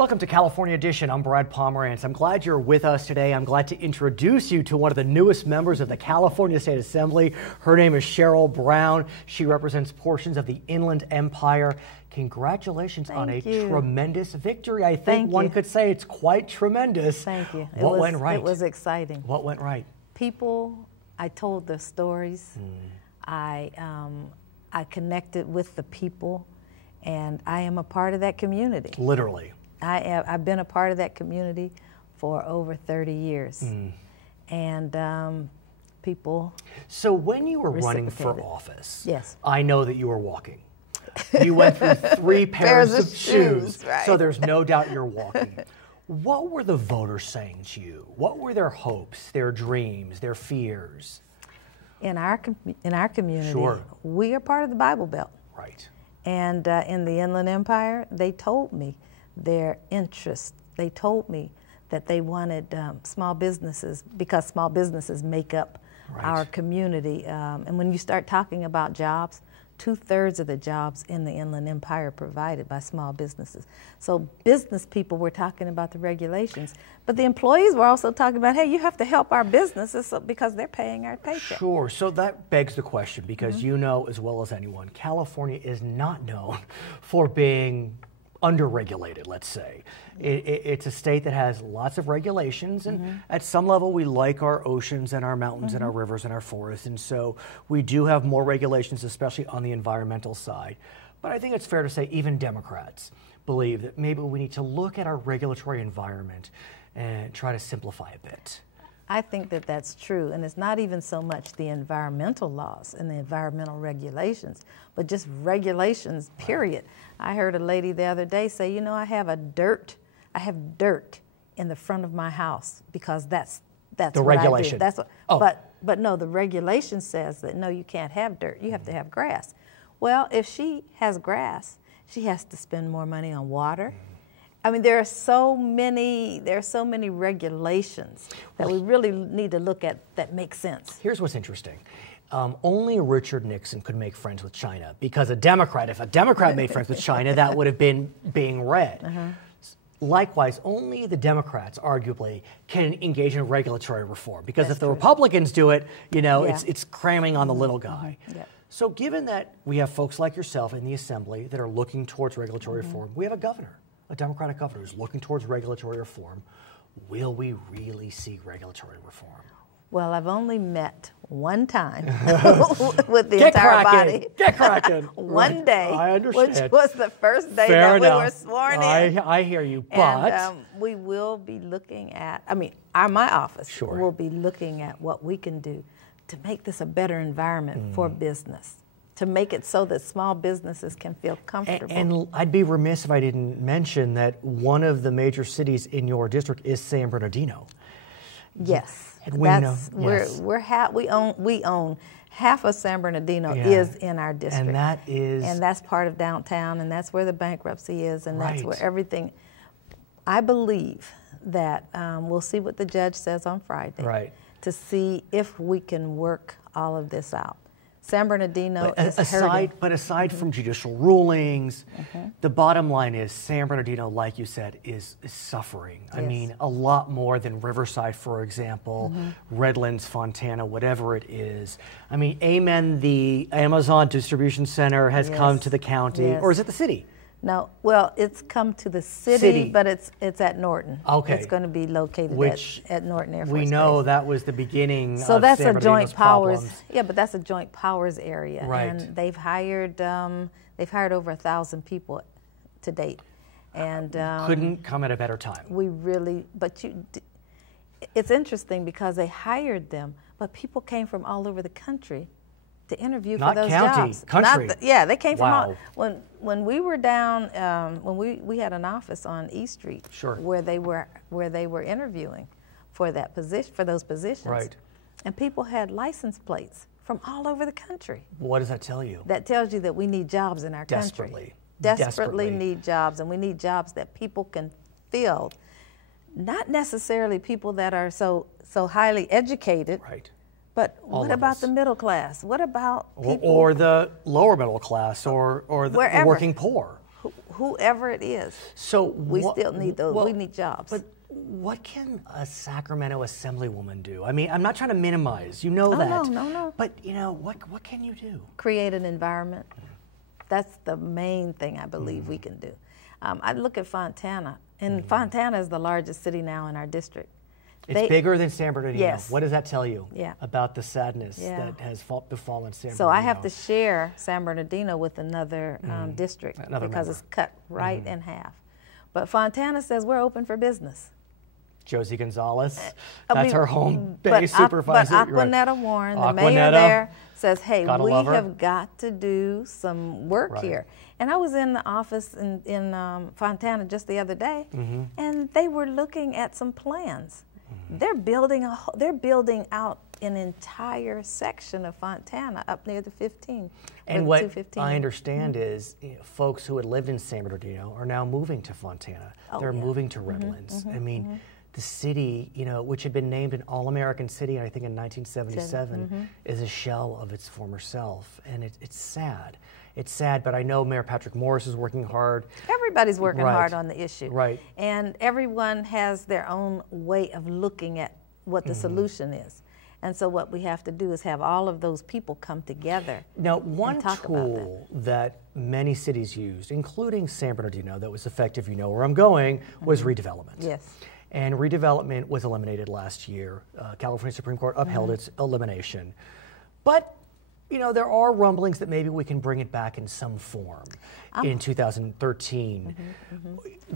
Welcome to California Edition. I'm Brad Pomerance. I'm glad you're with us today. I'm glad to introduce you to one of the newest members of the California State Assembly. Her name is Cheryl Brown. She represents portions of the Inland Empire. Congratulations on a tremendous victory. I think one could say it's quite tremendous. Thank you. What went right? It was exciting. What went right? People, I told their stories. I connected with the people, and I am a part of that community. Literally. I've been a part of that community for over 30 years. And people So when you were running for office, yes, I know that you were walking. You went through 3 pairs of shoes, right. So there's no doubt you're walking. What were the voters saying to you? What were their hopes, their dreams, their fears? In our community, Sure. we are part of the Bible Belt. Right. And in the Inland Empire, they told me their interest. They told me that they wanted small businesses, because small businesses make up our community. And when you start talking about jobs, 2/3 of the jobs in the Inland Empire are provided by small businesses. So business people were talking about the regulations, but the employees were also talking about, hey, you have to help our businesses because they're paying our paycheck. Sure. So that begs the question, because you know as well as anyone, California is not known for being underregulated, let's say. It's a state that has lots of regulations, and at some level we like our oceans and our mountains and our rivers and our forests, and so we do have more regulations, especially on the environmental side. But I think it's fair to say even Democrats believe that maybe we need to look at our regulatory environment and try to simplify a bit. I think that that's true, and it's not even so much the environmental laws and the environmental regulations, but just regulations, period. I heard a lady the other day say, you know, I have dirt in the front of my house because that's the what regulation. I do. That's what, but no, the regulation says that no, you can't have dirt. You have to have grass. Well, if she has grass, she has to spend more money on water. I mean, there are so many regulations that we really need to look at that make sense. Here's what's interesting. Only Richard Nixon could make friends with China, because if a Democrat made friends with China, that would have been being read. Likewise, only the Democrats, arguably, can engage in regulatory reform, because if the Republicans do it, you know, it's cramming on the little guy. So given that we have folks like yourself in the Assembly that are looking towards regulatory reform, we have a governor, a Democratic governor, who's looking towards regulatory reform. Will we really see regulatory reform? Well, I've only met one time with the entire body. Get cracking. One day, I understand. which was the first day Fair that enough. we were sworn in. I hear you, but and, we will be looking at, my office will be looking at what we can do to make this a better environment for business, to make it so that small businesses can feel comfortable. And I'd be remiss if I didn't mention that one of the major cities in your district is San Bernardino. Yes. And we we own half of San Bernardino is in our district, and that's part of downtown, and that's where the bankruptcy is, and that's where everything. I believe that we'll see what the judge says on Friday, to see if we can work all of this out. San Bernardino is hurting. But aside from judicial rulings, the bottom line is San Bernardino, like you said, is suffering. I mean, a lot more than Riverside, for example, Redlands, Fontana, whatever it is. I mean, amen, the Amazon distribution center has come to the county, or is it the city? No, well, it's come to the city, but it's at Norton. Okay. It's going to be located at Norton Air Force We know that was the beginning so of that's San a joint powers. Problems. Yeah, but that's a joint powers area, and they've hired over 1,000 people to date, and couldn't come at a better time. It's interesting because they hired them, but people came from all over the country to interview for those jobs. Country. They came from all. When we were down, when we had an office on East Street, where they were interviewing for that position, for those positions, and people had license plates from all over the country. What does that tell you? That tells you that we need jobs in our country. Desperately need jobs, and we need jobs that people can fill. Not necessarily people that are so highly educated. But what about the middle class? What about people? Or the lower middle class, or the working poor? whoever it is. So we still need those. We need jobs. But what can a Sacramento Assemblywoman do? I mean, I'm not trying to minimize. You know that. No. But what can you do? Create an environment. That's the main thing I believe we can do. I look at Fontana, and Fontana is the largest city now in our district. It's bigger than San Bernardino. Yes. What does that tell you Yeah. about the sadness that has befallen San Bernardino? So I have to share San Bernardino with another district because it's cut right in half. But Fontana says we're open for business. Josie Gonzalez, that's her home base supervisor. But Aquanetta Warren, the mayor there, says, hey, we have got to do some work here. And I was in the office in Fontana just the other day, and they were looking at some plans. They're building out an entire section of Fontana up near the 15. And what I understand is folks who had lived in San Bernardino are now moving to Fontana. They're moving to Redlands. I mean, the city, which had been named an All-American City, I think in 1977, is a shell of its former self, and it's sad. It's sad, but I know Mayor Patrick Morris is working hard. Everybody's working hard on the issue. Right. And everyone has their own way of looking at what the solution is. And so what we have to do is have all of those people come together. Now, one tool that many cities used, including San Bernardino, that was effective, where I'm going, was redevelopment. Yes. And redevelopment was eliminated last year. California Supreme Court upheld its elimination. But there are rumblings that maybe we can bring it back in some form in 2013.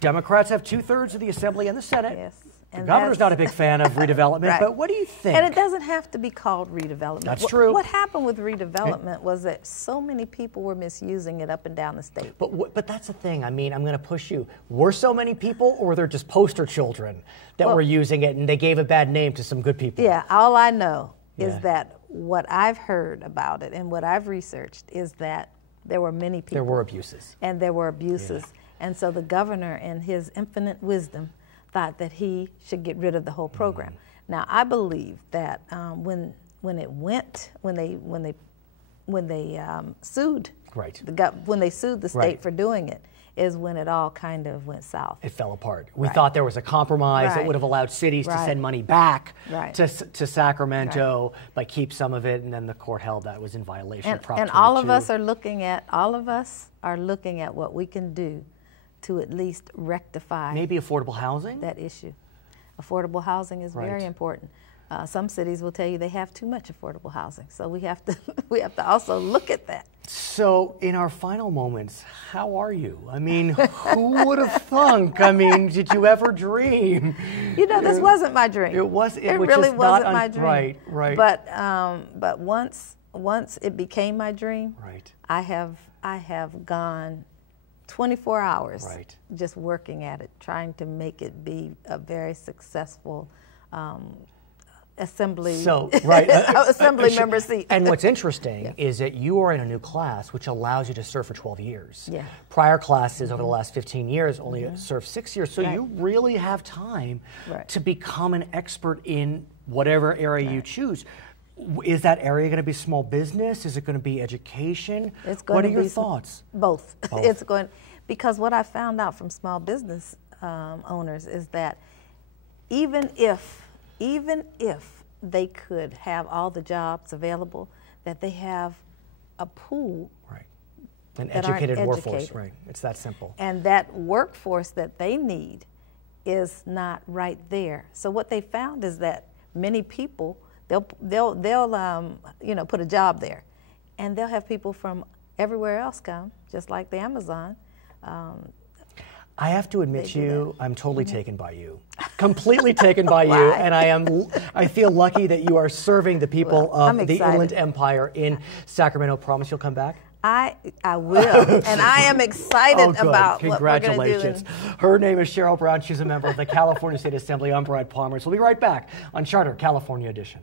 Democrats have 2/3 of the Assembly and the Senate. Yes. The governor's not a big fan of redevelopment, but what do you think? And it doesn't have to be called redevelopment. That's true. What happened with redevelopment was that so many people were misusing it up and down the state. But that's the thing. I mean, I'm going to push you. Were so many people, or were there just poster children that were using it and they gave a bad name to some good people? Yeah, all I know is that what I've heard about it and what I've researched is that there were many people. There were abuses. And there were abuses. Yeah. And so the governor, in his infinite wisdom, thought that he should get rid of the whole program. Now, I believe that when they sued, when they sued the state for doing it, is when it all kind of went south. It fell apart. We thought there was a compromise that would have allowed cities to send money back to Sacramento, but keep some of it, and then the court held that was in violation of Prop 22. And all of us are looking at what we can do to at least rectify maybe affordable housing, that issue. Affordable housing is very important. Some cities will tell you they have too much affordable housing, so we have to also look at that. So in our final moments, how are you? I mean, who would have thunk? I mean, did you ever dream? This wasn't my dream. It really wasn't my dream. Right. But once it became my dream, I have gone 24 hours just working at it, trying to make it be a very successful assembly member seat. And what's interesting is that you are in a new class, which allows you to serve for 12 years. Yeah. Prior classes over the last 15 years only served 6 years, so you really have time to become an expert in whatever area you choose. Is that area going to be small business? Is it going to be education? What are your thoughts? Both. It's going, because what I found out from small business owners is that even if they could have all the jobs available, that they have a pool. An educated workforce. It's that simple. And that workforce that they need is not right there. So what they found is that many people, they'll put a job there, and they'll have people from everywhere else come, just like the Amazon. I have to admit to you, I'm totally taken by you, completely taken by you, and I feel lucky that you are serving the people of the Inland Empire in Sacramento. Promise you'll come back? I will, and I am excited about what we're going to do. Congratulations. Her name is Cheryl Brown. She's a member of the California State Assembly. I'm Pomerance. We'll be right back on Charter California Edition.